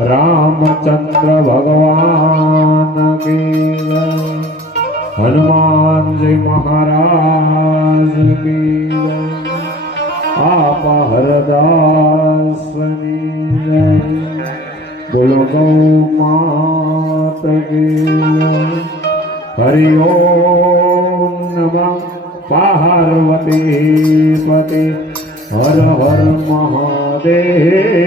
रामचंद्र भगवान की जय। हनुमान जी महाराज की जय। आप हरदासनी जय। बोलो गौ मात की जय। हरि ओम नमः पार्वती पते हर हर महादेव।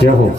जय हो।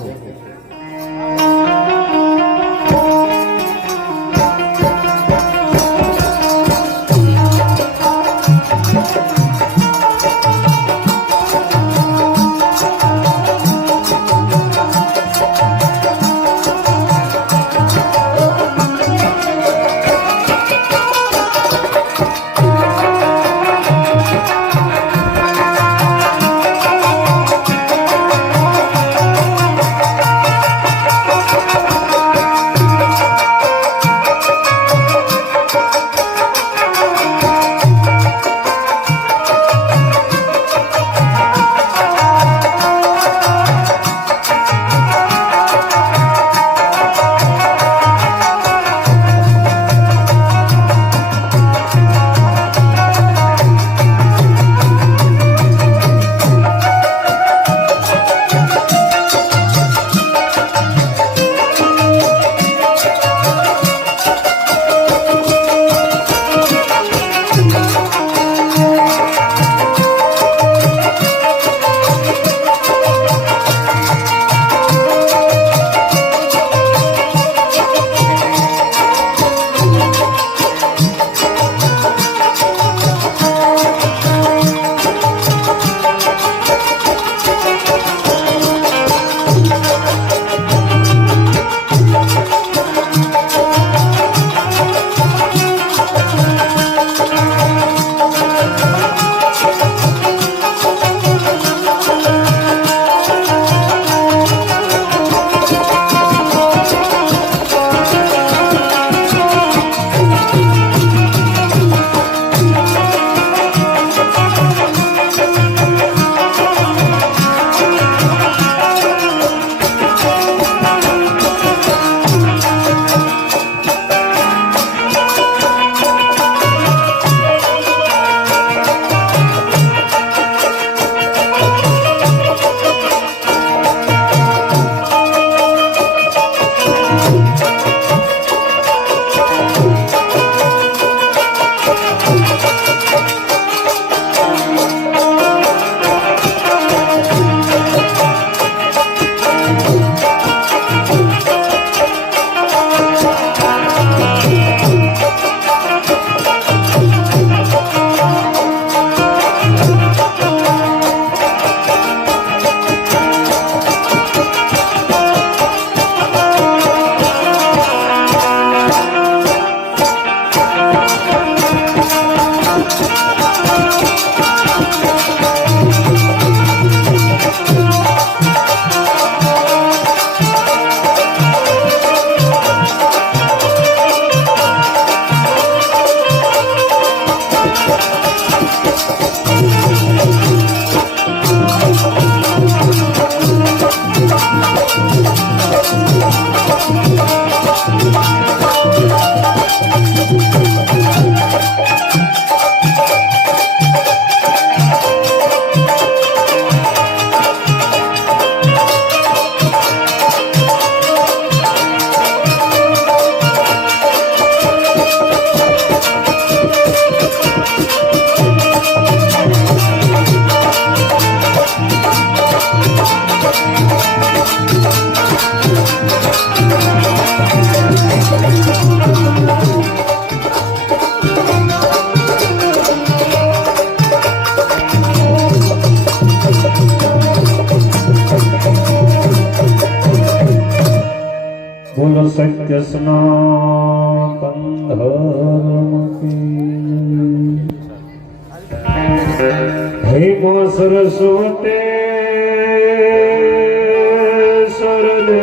बोलो सत्य सनातन धर्म की। સરસ્વતે સરદે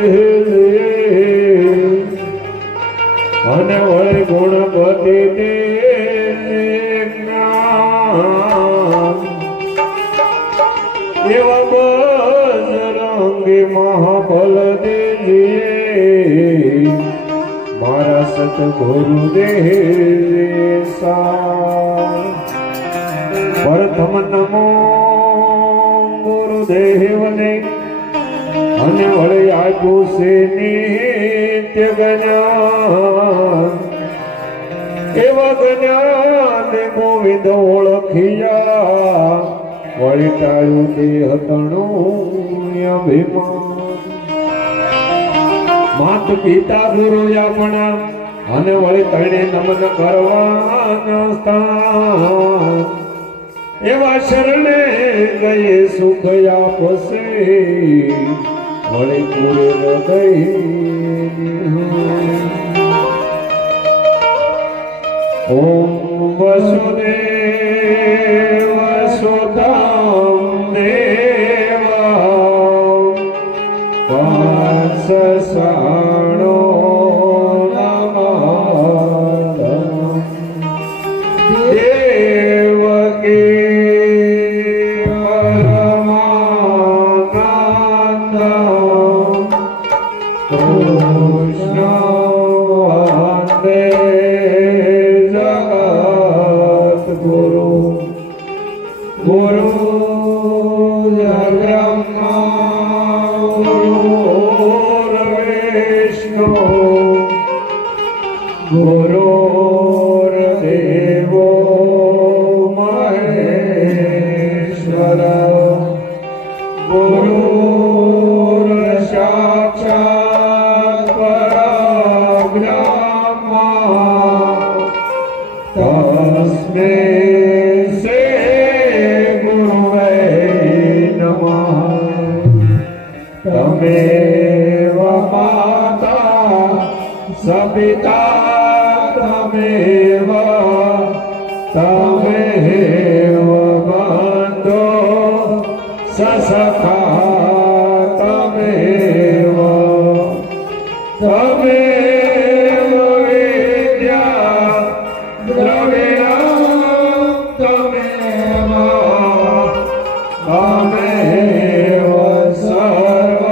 અને વળે ગુણપતિ એવા બજરંગી મહાબલ દેજીએ મારા સતગુરુદેવ પ્રથમ નમો ગુરુદેવને અને વળે આપ્યું છે નિત્ય જ્ઞાન એવા જ્ઞાન ગોવિંદ ઓળખિયા વળી ટાળ્યું તે હતણું અભિમાન માત પિતા ગુરુ આપણા અને વળી તણે નમન કરવાના સ્થાન એવા શરણે ગયે સુખ આપશે વળી પૂરે હૃદય ઓમ વસુદેવ સુતમ દેવા વત્સ સાણો ગુરુર્દેવો મહેશ્વર ગુરુર સાક્ષાત પરબ્રહ્મ તસ્મૈ શ્રી ગુરવે નમઃ તમેવ માતા સપિતા તમેવ બંધો સસખા તમેવ વિદ્યા દ્રવિણ તમેવ સર્વ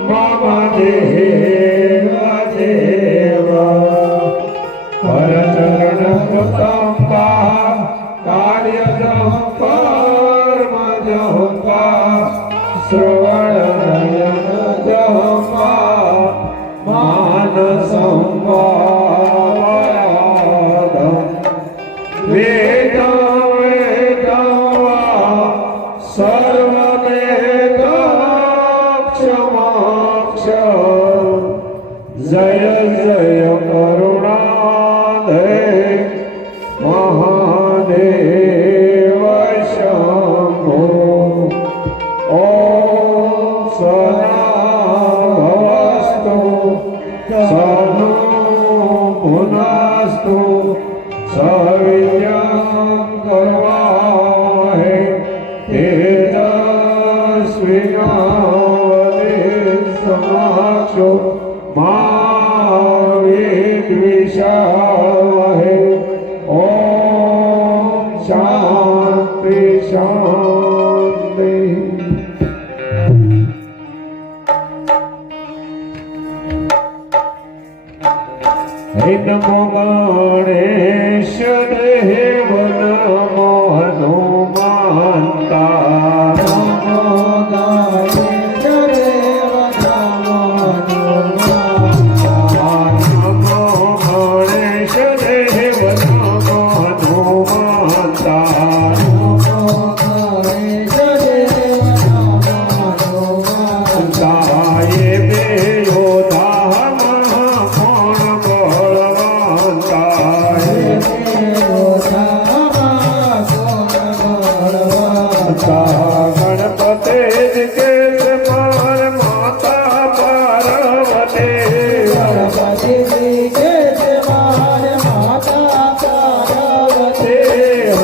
મમ દેવ જય જય કરુણાધે મહાદેવ શંભો ઓમ સદાસ્તુ સનો પુનસ્તુ સવિદ્યં કરવાહે તેજસ્વિનાવધિ સમાક્ષો વિદ્વિષાવહે ઓમ શાંતિ શાંતિ હે નમો ગણેશ દેવ નમો હનુમંતા નમો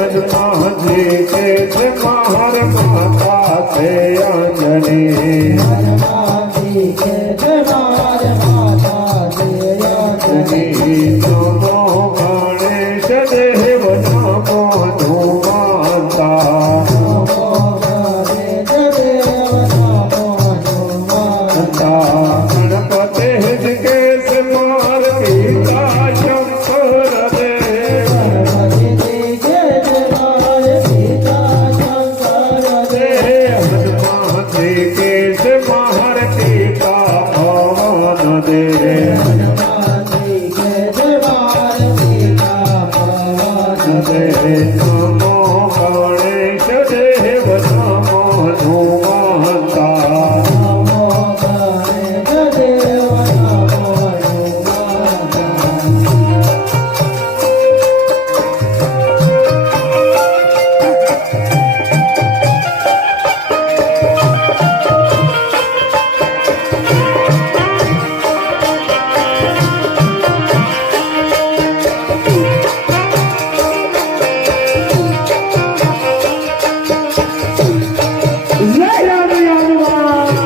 હનુમાનજી કે માતા છે અંજની હનુમાનજી કે જય માતા છે અંજની નમો ગણેશ દેવ નમો હનુમાતા નમો ગણેશ દેવ નમો હનુમાન ગણપતે જ કેસ માર પિતા શંકર દેવ ગણપતિજી કે જય મારે પિતા શંકર દેવ હનુમાનજી કેસ માર પિતા પવન દેવ હનુમાનજી કે જય મારે પિતા પવન દેવ નમો ગણેશ દેવ નમો હનુમાતા નમો ગણેશ દેવ નમો હનુમાન જય રામ હનુમાન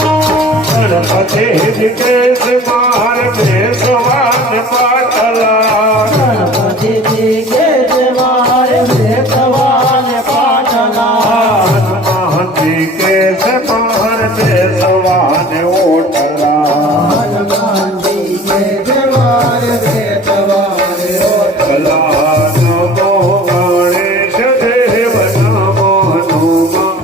ગણપતિ જ કેસ માર બેસવાન પાટલા ગણપતિજી કે જય મારે ભગવાન પાટલા હનુમાનજી કેસ માર બેસવાન ઓટલા હનુમાનજી કે જય મારે ભગવાન કલા નમો ગણેશ દેવ નમો હનુમાન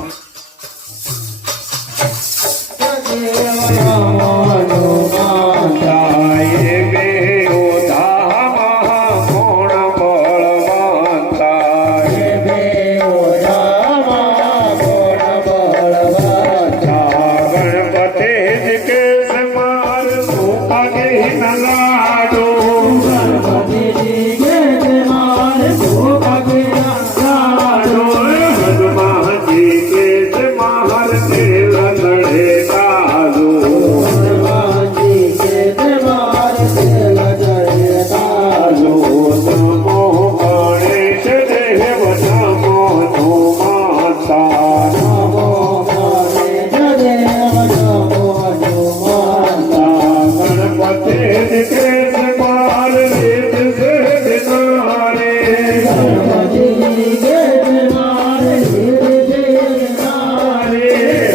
તાયે બેઓ ધામા કોણ બળવાન તાયે ગણપતિ જ કેસ માર સુપાગે ન લાડો હનુમાનજી કેસ માર તેલ નડે કાલો કાલો નમો ગણેશ દેવ નમો હનુમાતા ગણપતિ જ કેસ માર વેદ સેદ નારે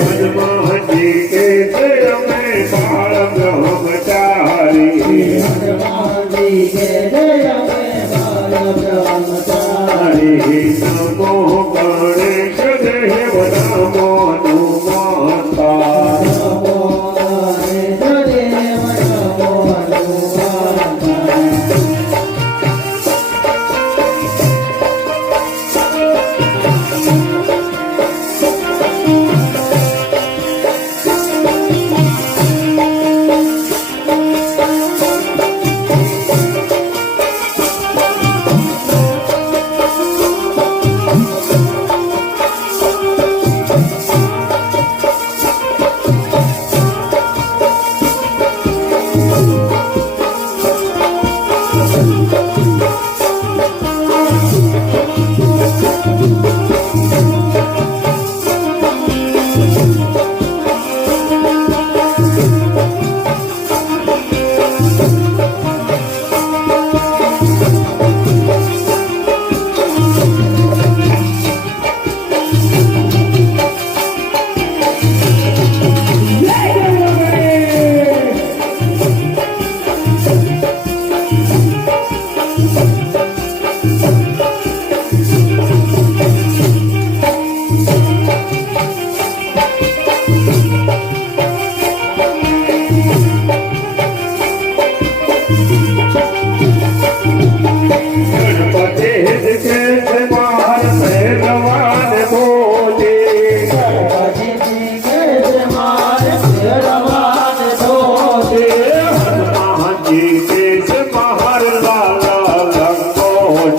હનુમાનજી કેસ અમે બાળ બ્રહ્મચારી નમો ગણેશ દેવ નમો હનુમાતા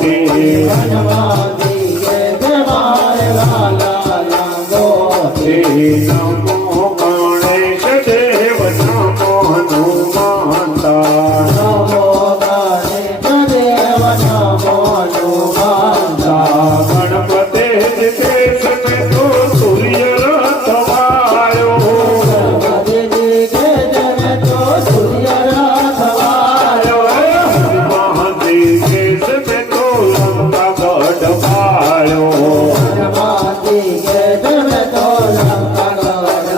હનુમાનજી કે જય મારે લાલા લાંગોટી નમો ગણેશ દેવ નમો હનુમાનતા નમો ગણેશ દેવ નમો હનુમાનતા ગણપતે દેશ મેં તો સૂર્ય રથવાયો ગણપતિજી કે જય તો સૂર્ય રથવાયો હનુમાનજી દેશ મેં તો લંકા ગઢ પાયો હનુમાનજી કે જય તો લંકા ગઢ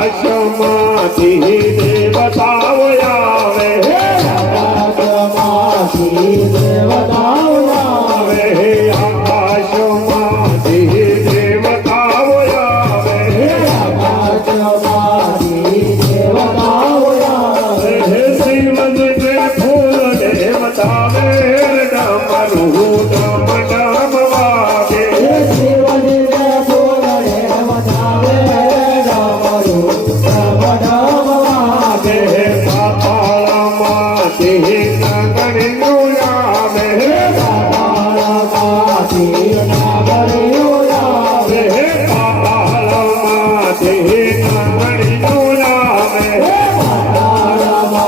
આકાશમાં આકાશમાંથી દેવતાઓ આવે આકાશમાંથી દેવતાઓ આવે. આવે આકાશમાંથી દેવતાઓ આવે આકાશમાંથી દેવતાઓ આવે. શ્રીમદ કે ફૂલ દેવતાવે ડમરું ડમ ડમ વાગે શિવજીને બોલડે વધાવે ડમરું ડમ ડમ વાગે. પાતાળમાંથી નગણીનું આવે પાતાળમાંથી નાગરીઓ આવે. પાતાળમાંથી નગણીનું આવે પાતાળમાંથી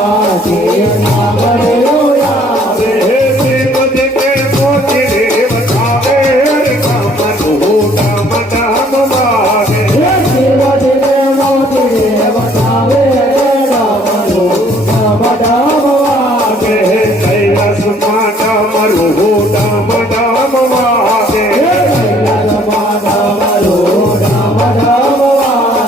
નાગરીઓ આવે. શ્રીમદ કે મોતી દેવતાવે ડમરું ડમ ડમ વાગે શિવજીને મોતીને વધાવે ડમરું ડમ ડમ વાગે. કૈલાસમાં ડમરું ડમ ડમ વાગે કૈલાસમાં ડમરું ડમ ડમ વાગે.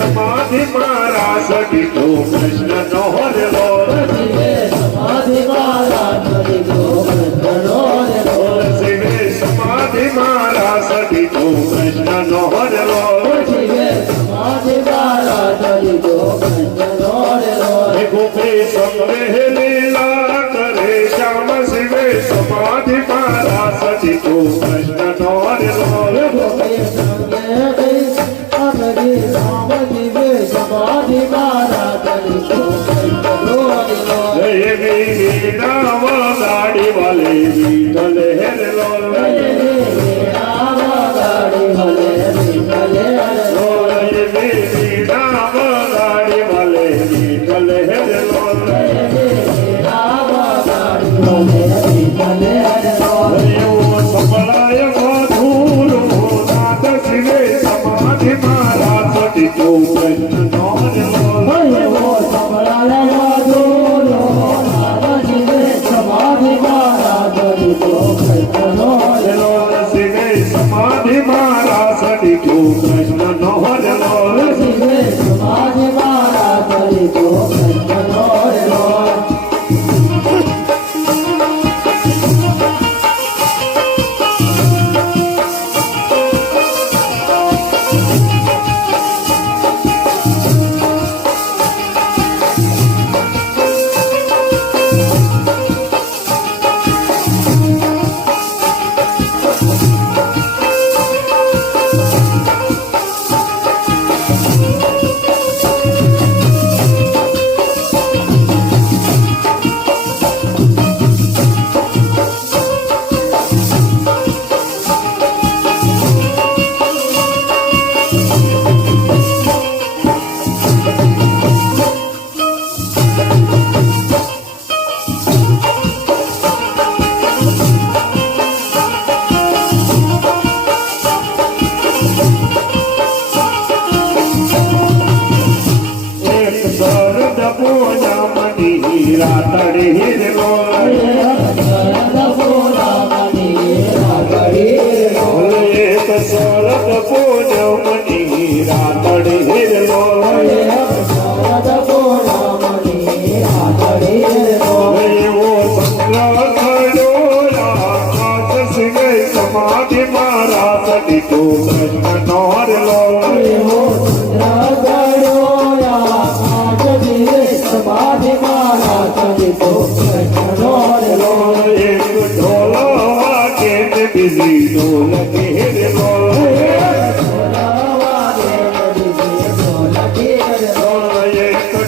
સમાધિ મારા સદીતો કૃષ્ણ નો રેલો સમાધિ મારા સદીતો કૃષ્ણ નો રેલો શિવે સમાધિ મારા સદીતો કૃષ્ણ નો રેલો શિવે સમાધિ મારા સદીતો કૃષ્ણ નો રેલો ગોપી સંગે લીલા કરે શ્યામ શિવે સમાધિ મારા સદીતો કૃષ્ણ નો રેલો બે સંગે ગઈ અગરી રામજી બે સમાધિ મારા તરીકો કંચનો લો જય વીણા વગાડી વાલે વિઠ્ઠલ હેર લોલ રામ ગાડી ભલે વિઠ્ઠલે લોલ જય વીણા વગાડી વાલે વિઠ્ઠલ હેર લોલ રામ ગાડી ભલે વિઠ્ઠલે એવો સંભળાય મધુર નાદ શિવે સમાધિ મારા સદીકો કૃષ્ણનો લોલ એવો સંભળાય મધુરો નારજી રે સમાધિ મારા તરીકો કંચનો લો શિવે સમાધિ મારા સદીકો કૃષ્ણનો લોલ શિવે સમાધિ મારા તરીકો કંચનો લો એક શરદ પૂજા મની રાતડે હિર લોલ એક શરદ પૂજા મની રાતડે હિર લોલ એવો સંગ્રહ થયો આકાશ શિવે સમાધિ મારા સદીકો કૃષ્ણનો લોલ સમાધિ મારા તરીકો કંચનો લો એક ઢોલો વાગે ને બીજી ઢોલ હિર લોલ એક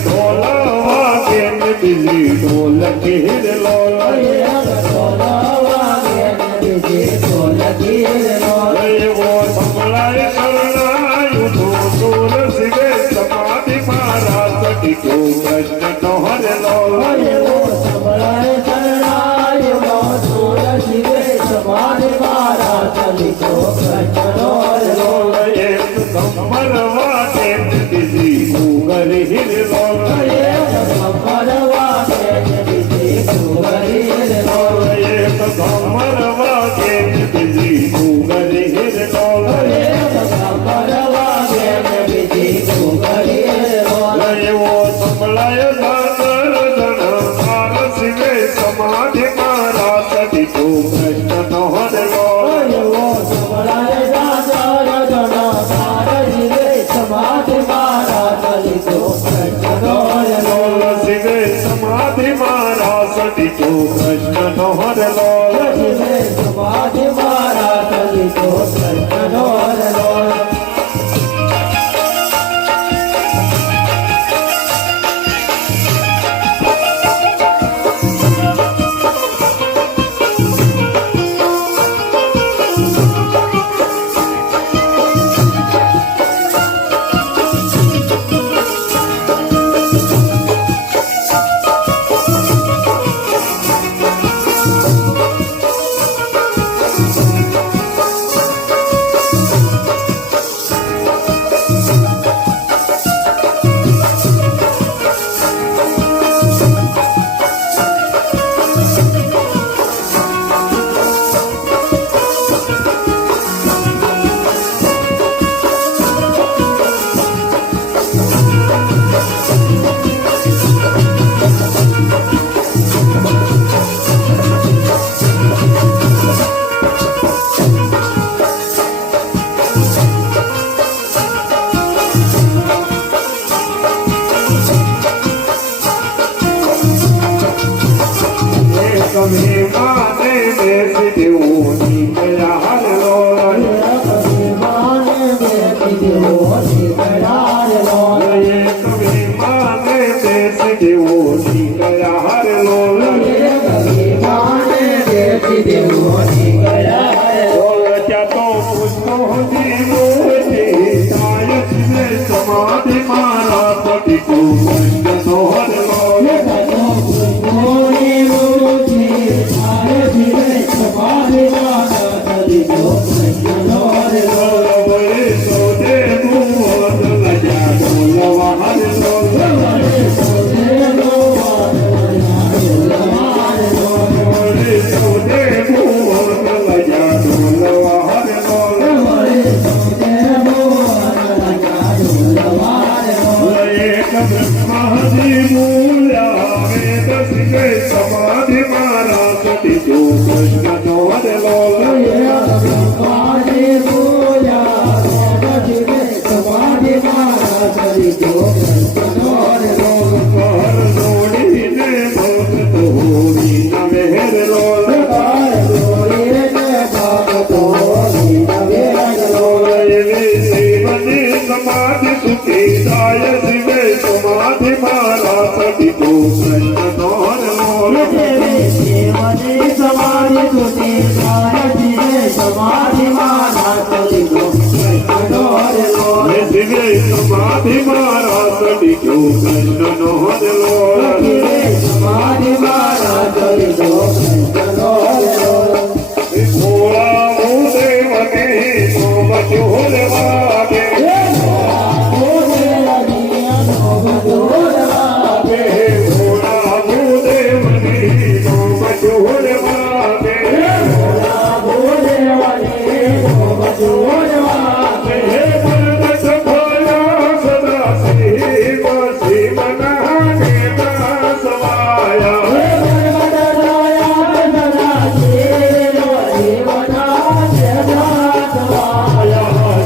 ઢોલ વાગે ને બીજી ઢોલ હિર લોલ એવો સંભળાય શરણાયું દૂર શિવે સમાધિ મારા સદીકો કૃષ્ણનો લોલ એક કમર વાગે ને બીજી ઘૂઘર હિર લોલ એક કમર વાગે ને બીજી ઘૂઘર હિર લોલ એવો સંભળાય દાદર જણ માર શિવે સમાધિ મારા સદીકો કૃષ્ણનો લોલ મોહની મોહની થાય જીવે સમાધિ મારા પતિકો કૃષ્ણનો હરલો વરે સોદે મુવત લજા ડોલવા હરલો વરે સોદે મુવત લજા ડોલવા હરલો એક બ્રહ્માદિ મૂલ્યા વેદ સિદ્ધે સમાધિ મારા સતીજો કૃષ્ણનો હરલો કર જોડીને ભક્ત હોરી નવે હેરલો એવી શિવની સમાધિ સુખી થાય શિવે સમાધિ મારા સતીજો કૃષ્ણનો હરલો સમાધિ મારા સદિકો કૃષ્ણનો હરલો શિવે સમાધિ મારા સતીજો કૃષ્ણનો હરલો સમાધિ મારા સદિકો કૃષ્ણનો હરલો ભોળા ભૂદેવને સોમચોર વાગે ભોળા ભૂદેવને સોમચોર વાગે હે પરમત ભોળા સદા શિવ શિવના નેતા સવાયા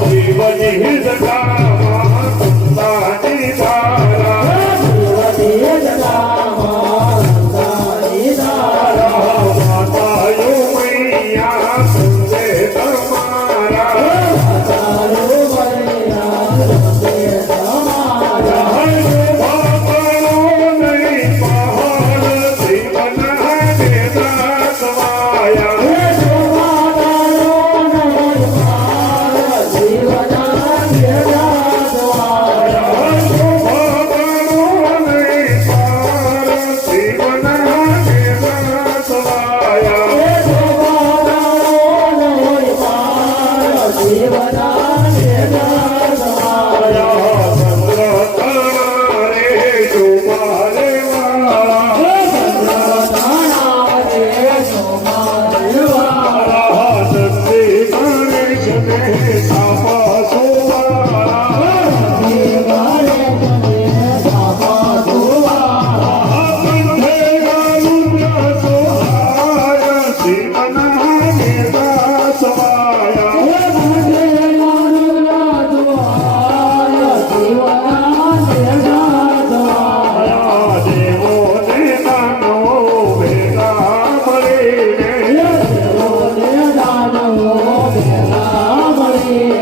શિવજી જગા સંતાની ધારા માતાયો મૈયા સંગે તમારા બાપણો નહીં પહાડ શિવના નેતા સવાયા Yeah.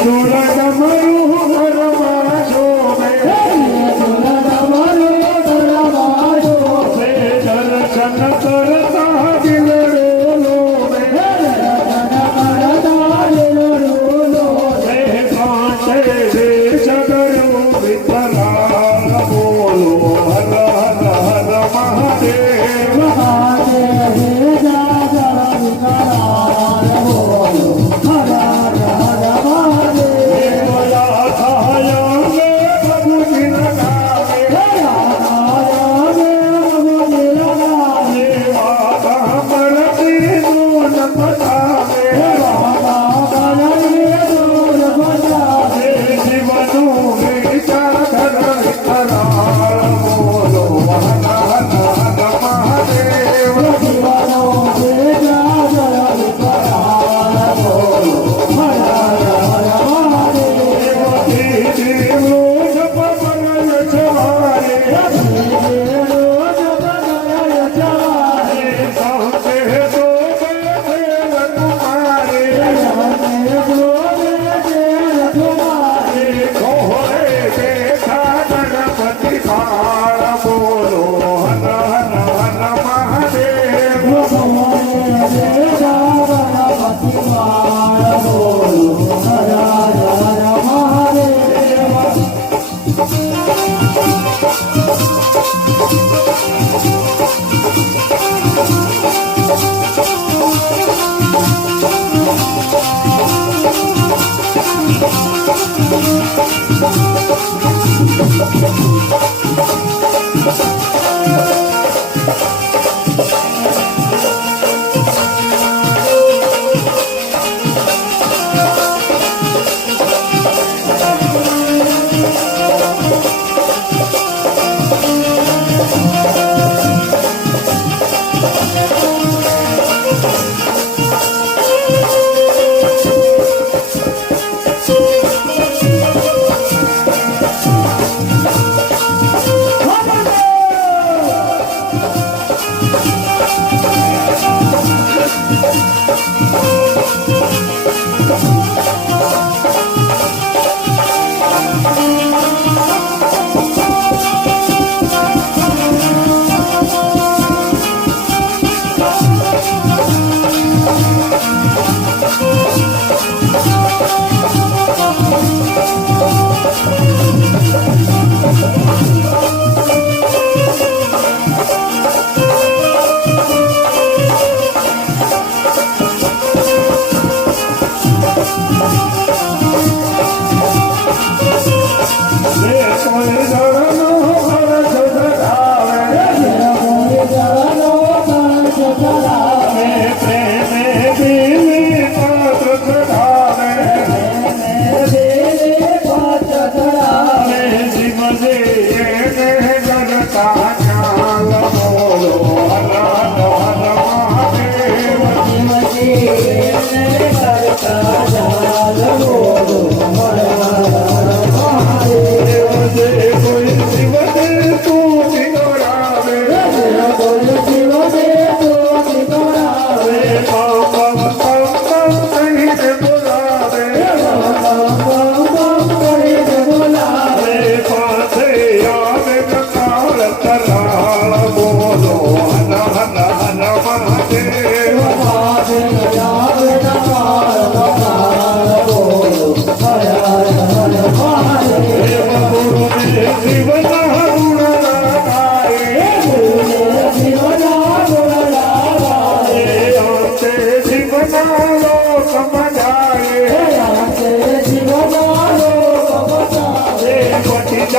જોડા ડમરું ઘરમાં શોભે દર્શન કરતા દિલડો લોભે કાંઠે સગરું વિઠ્ઠલા બોલો હર હર હર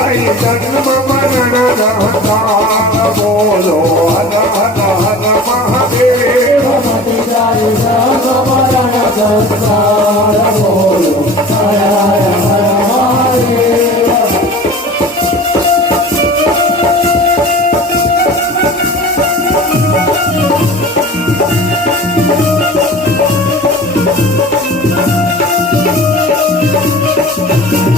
મહાદેવ જન્મ મરણ રહતા બોલો હર હર હર મહાદેવ Thank you.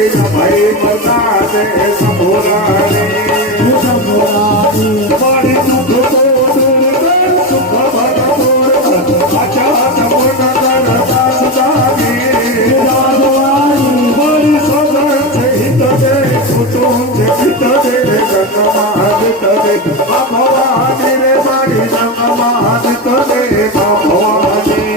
ભાઈ મરતા દે સંભોરાની મારી દુઃખ તો દૂર કર સુખ ભરપૂર કર આછા સંપૂર્ણ કરતા સુધારી મારી સદન છે હિત દે કુટુંબ છે હિત દે ગંગમાં હિત દે ભવાની રે મારી ગંગમાં હિત દે ભવાની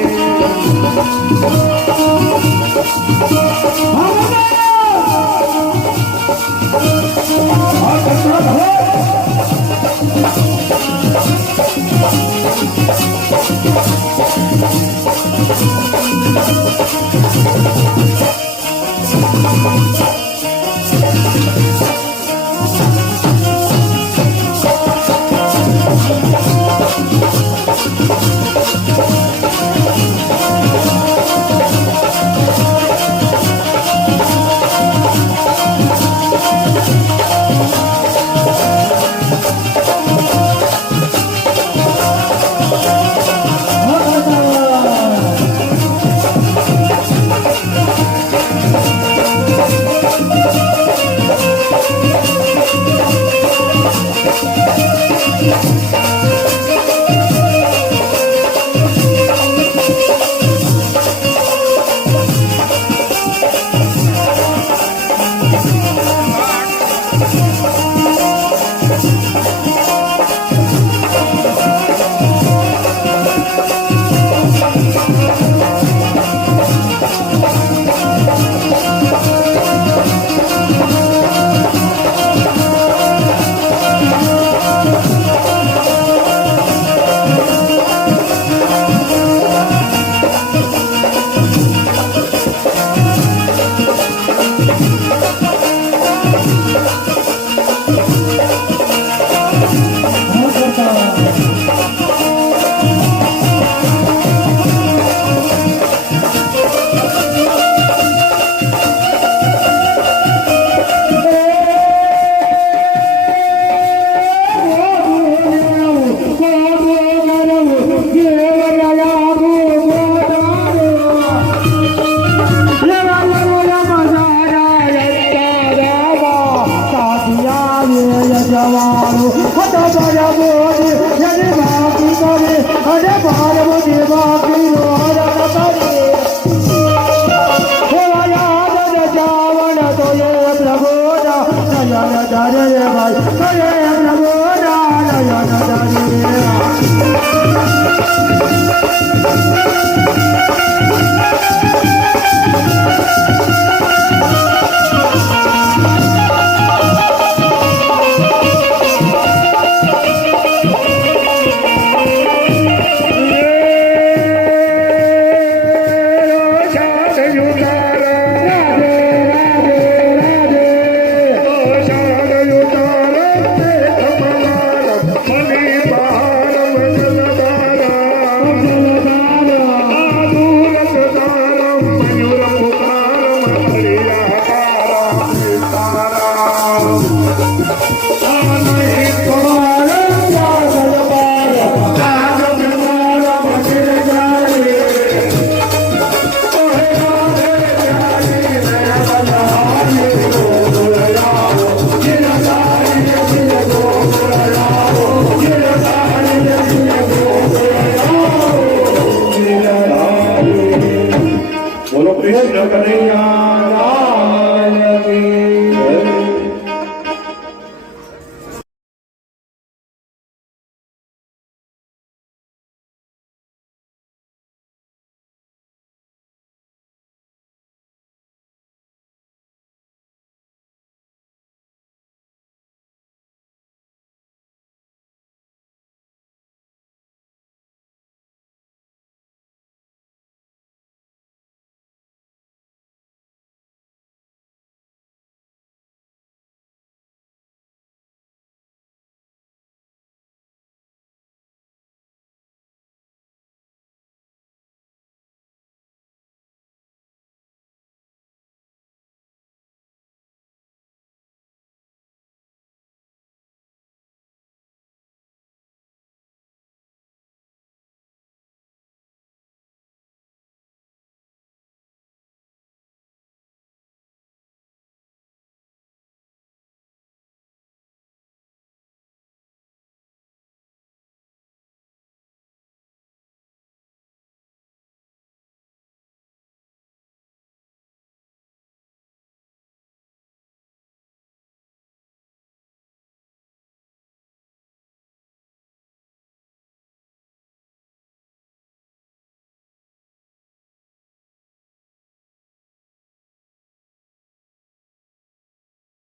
કૃષ્ણ કનૈયા